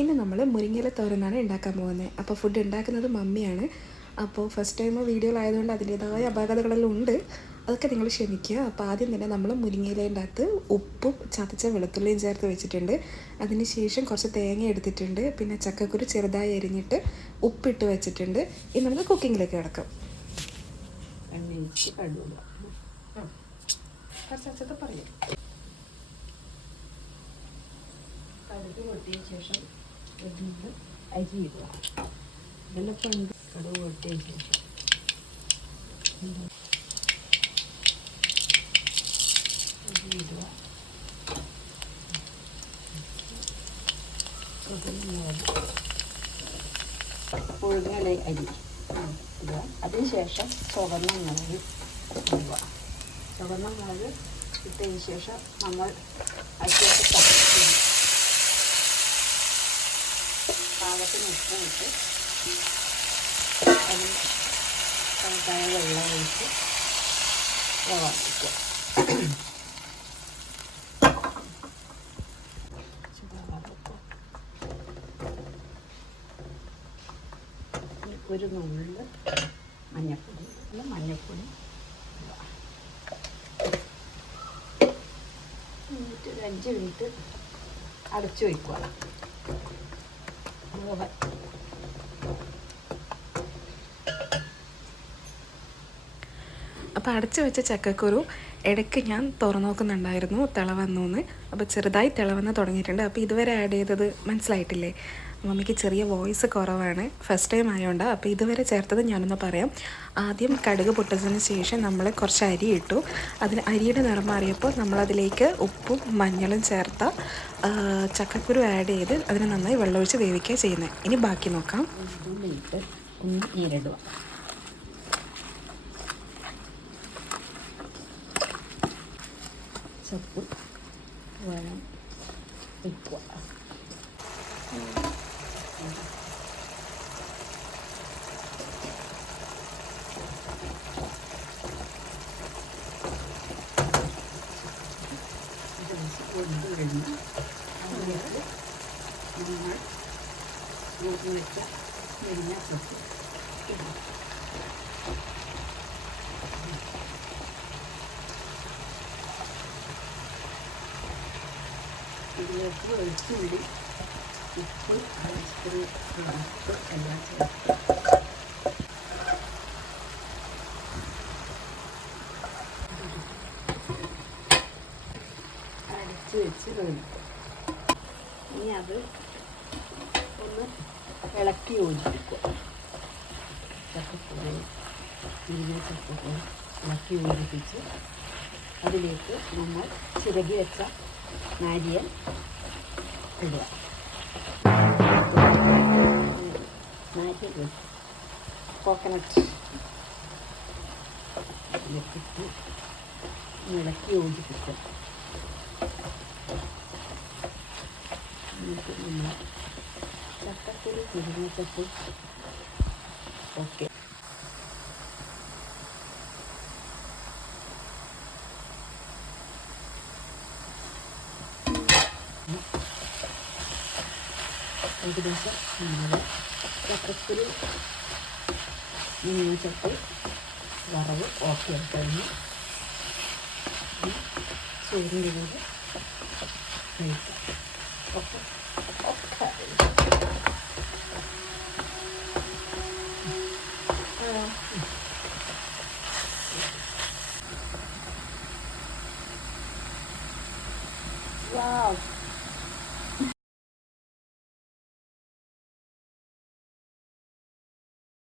ഇന്ന് നമ്മൾ മുരിങ്ങയില തോരനാണ് ഉണ്ടാക്കാൻ പോകുന്നത്. അപ്പോൾ ഫുഡ് ഉണ്ടാക്കുന്നത് മമ്മിയാണ്. അപ്പോൾ ഫസ്റ്റ് ടൈം വീഡിയോയിലായതുകൊണ്ട് അതിൻ്റേതായ അപാകതകളെല്ലാം ഉണ്ട്, അതൊക്കെ നിങ്ങൾ ക്ഷമിക്കുക. അപ്പോൾ ആദ്യം തന്നെ നമ്മൾ മുരിങ്ങയിലേൻ്റെ അകത്ത് ഉപ്പും ചതച്ച വെളുത്തുള്ളിയും ചേർത്ത് വെച്ചിട്ടുണ്ട്. അതിന് ശേഷം കുറച്ച് തേങ്ങ എടുത്തിട്ടുണ്ട്, പിന്നെ ചക്കക്കുരു ചെറുതായി അരിഞ്ഞിട്ട് ഉപ്പിട്ട് വെച്ചിട്ടുണ്ട്. ഇനി നമുക്ക് കുക്കിങ്ങിലേക്ക് കിടക്കാം. പറയും കടുക് പൊട്ടിയ ശേഷം അരി ഇടുക. ഇതെല്ലാം പണ്ട് കടുക് പൊട്ടിയ ശേഷം അരി ഇടുക. പുഴുങ്ങല അരി ഇടുക. അതിനുശേഷം ചുവന്ന മുളക് ഇടുക. ചുവന്ന മുളക് ഇട്ടതിന് ശേഷം നമ്മൾ അരിയൊക്കെ പാകത്തിന് ഉപ്പും ഇട്ട് അതിൽ തണുത്തായ വെള്ളം ഒഴിച്ച് വേവാക്കുക. ഒരു നുള്ളിൽ മഞ്ഞൾപ്പൊടി മഞ്ഞൾപ്പൊടി എന്നിട്ട് ഒരു 5 മിനിറ്റ് അടച്ചു വയ്ക്കുക. അപ്പോൾ അടച്ചു വെച്ച ചക്കക്കുരു ഇടയ്ക്ക് ഞാൻ തുറന്നു നോക്കുന്നുണ്ടായിരുന്നു തിളവന്നു. അപ്പോൾ ചെറുതായി തിളവന്ന് തുടങ്ങിയിട്ടുണ്ട്. അപ്പോൾ ഇതുവരെ ആഡ് ചെയ്തത് മനസ്സിലായിട്ടില്ലേ? മമ്മിക്ക് ചെറിയ വോയിസ് കുറവാണ്, ഫസ്റ്റ് ടൈം ആയതുകൊണ്ട്. അപ്പോൾ ഇതുവരെ ചേർത്തത് ഞാനൊന്ന് പറയാം. ആദ്യം കടുക് പൊട്ടതിന് ശേഷം നമ്മൾ കുറച്ച് അരി ഇട്ടു. അതിന് അരിയുടെ നിറം മാറിയപ്പോൾ നമ്മളതിലേക്ക് ഉപ്പും മഞ്ഞളും ചേർത്ത ചക്കക്കുരു ആഡ് ചെയ്ത് അതിന് നന്നായി വെള്ളമൊഴിച്ച് വേവിക്കുക ചെയ്യുന്നത്. ഇനി ബാക്കി നോക്കാം. ഒന്ന് നീരിടുക. ചപ്പ് വേണം വയ്ക്കുക. കഴിഞ്ഞ് അതിലേക്ക് നമ്മൾ മൂന്ന് വെച്ച മുരിങ്ങ ചപ്പ് ഇടുക. ഇതിലേക്ക് വെളുത്തുള്ളി, ഉപ്പ്, വെളുത്തുള്ളി എല്ലാം ചേർത്ത് അരച്ച് വെച്ച് വേവിക്കും. ഇനി അത് ഒന്ന് ഇളക്കി യോജിപ്പിക്കുക. ചക്കപ്പൂരി മുരിങ്ങ ചക്കപ്പൂരി ഇളക്കി യോജിപ്പിച്ച് അതിലേക്ക് നമ്മൾ ചിരകി വെച്ച നാരിയൽ ഇടുക. നാരിയൽ കോക്കനട്ട് ഇതിലേക്കിട്ട് ഇളക്കി യോജിപ്പിക്കുക. എന്നിട്ട് നമ്മൾ ചക്കക്കുരു മുരിങ്ങച്ചപ്പ് ഓക്കെ. ഏകദേശം നമ്മൾ ചക്കക്കുരു മുരിങ്ങച്ചപ്പ് വറവ് ഓക്കെ കഴിഞ്ഞ് ചോറിൻ്റെ കൂടെ കഴിക്കാം. ഓക്കെ.